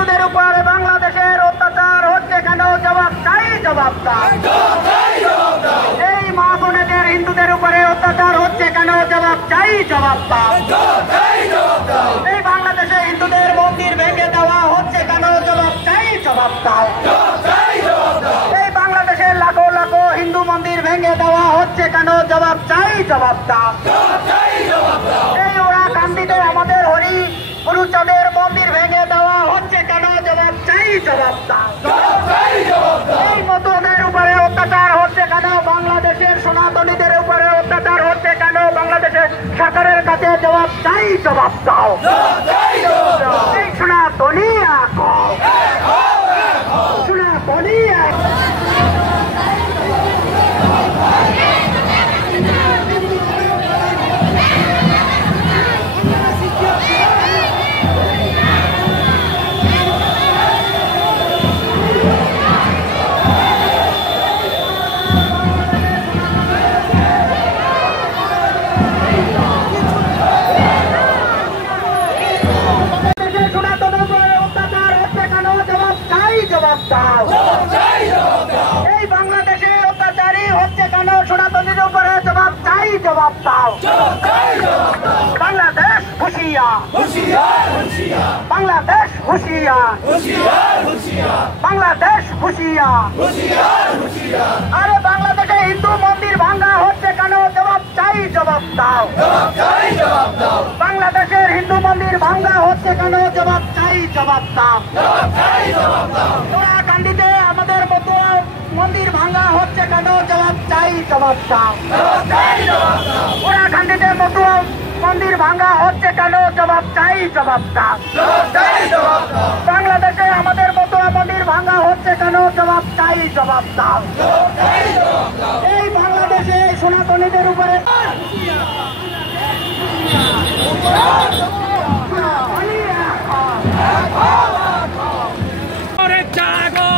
হিন্দুদের উপর বাংলাদেশের অত্যাচার হচ্ছে কেন? জবাব চাই, জবাব দাও। এই মা বোনেদের হিন্দুদের উপরে অত্যাচার হচ্ছে কেন? জবাব চাই, জবাব দাও। এই বাংলাদেশে হিন্দুদের মন্দির ভেঙে দেওয়া হচ্ছে কেন? জবাব চাই, জবাব দাও। এই বাংলাদেশের লাখো লাখো হিন্দু মন্দির ভেঙে দেওয়া হচ্ছে কেন? জবাব চাই, জবাব দাও। এই ওরাকান্দিতে আমাদের হরি গুরুচাঁদের মন্দির ভেঙে দেওয়া হচ্ছে কেন? জবাব চাই, জবাব দাও। এই মতুয়াদের উপরে অত্যাচার হচ্ছে কেন? বাংলাদেশের সনাতনীদের উপরে অত্যাচার হচ্ছে কেন? বাংলাদেশের সরকারের কাছে জবাব চাই, জবাব দাও। এই সনাতনী সনাতনী এই বাংলাদেশে অত্যাচারী হচ্ছে কেন? সনাতনীর উপরে জবাব চাই, জবাব দাও। বাংলাদেশ হুঁশিয়ার, বাংলাদেশ হুঁশিয়ার, বাংলাদেশ হুঁশিয়ার। আরে বাংলাদেশে হিন্দু মন্দির ভাঙ্গা হচ্ছে কেন? জবাব চাই, জবাব দাও। বাংলাদেশের হিন্দু মন্দির ভাঙ্গা হচ্ছে কেন? জবাব চাই, জবাব দাও। ওরাকান্দিতে আমাদের মতুয়া মন্দির ভাঙ্গা হচ্ছে কেন? জবাব চাই, জবাব দাও। ওরাকান্দিতে মতুয়া মন্দির ভাঙ্গা হচ্ছে কেন? জবাব চাই, জবাব দাও। বাংলাদেশে আমাদের মতুয়া মন্দির ভাঙ্গা হচ্ছে কেন? জবাব চাই, জবাব দাও। এই বাংলাদেশে সনাতনীদের উপরে जागो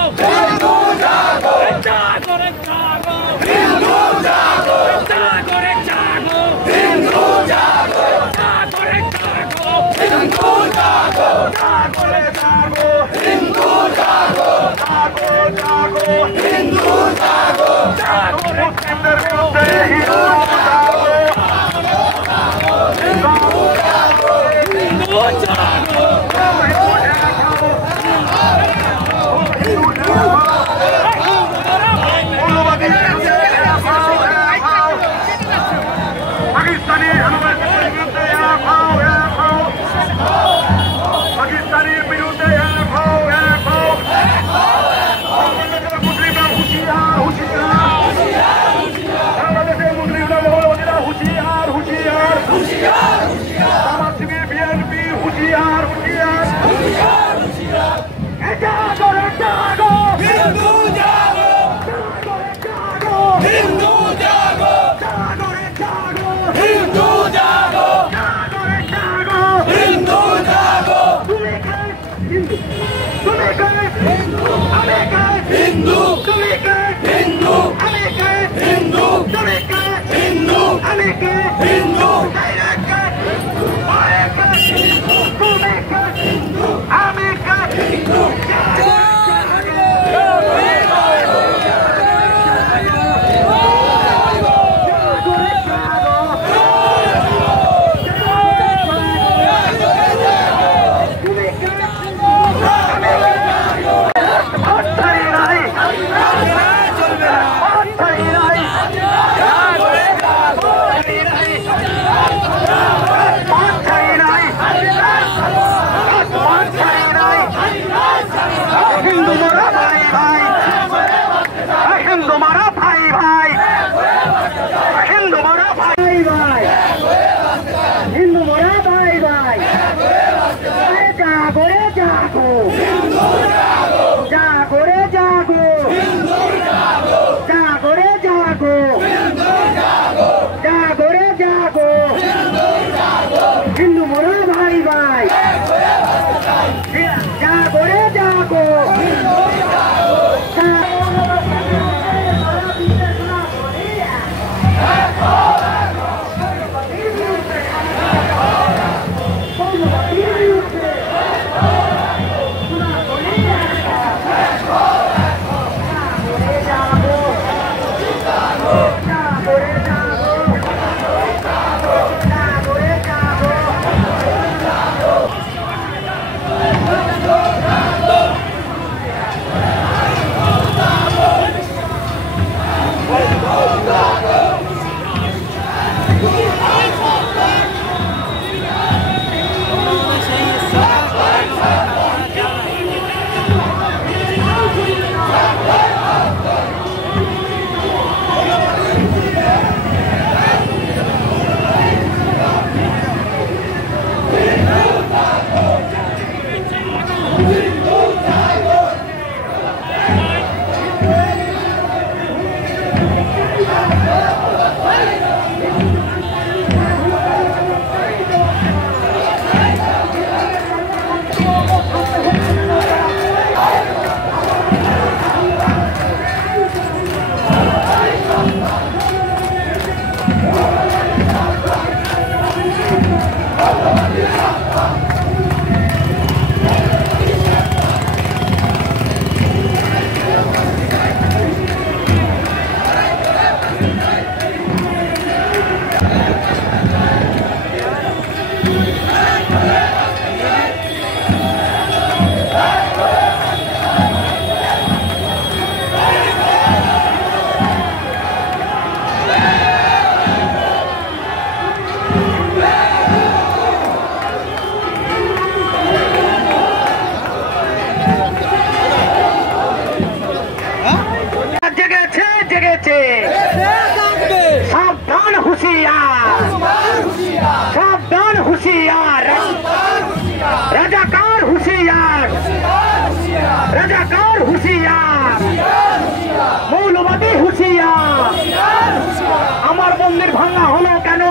ভাঙা হলো কেন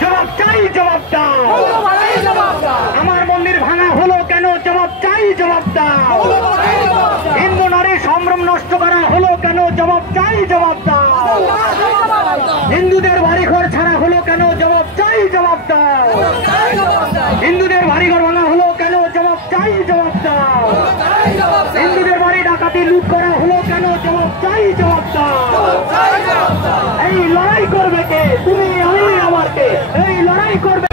জবাব চাই জবাব দাও আমার মন্দির ভাঙা হলো কেন জবাব চাই জবাব দাও হিন্দু নারীর সম্ভ্রম নষ্ট করা হলো কেন জবাব চাই জবাব দাও হিন্দুদের বাড়িঘর ছাড়া হলো কেন জবাব চাই জবাব দাও হিন্দুদের বাড়িঘর ভাঙা হলো কেন জবাব চাই জবাব দাও হিন্দুদের বাড়ি ডাকাতি লুট করা হলো কেন জবাব চাই জবাব দাও এই লড়াই করবে কে তুমি আমি আমার কে এই লড়াই করবে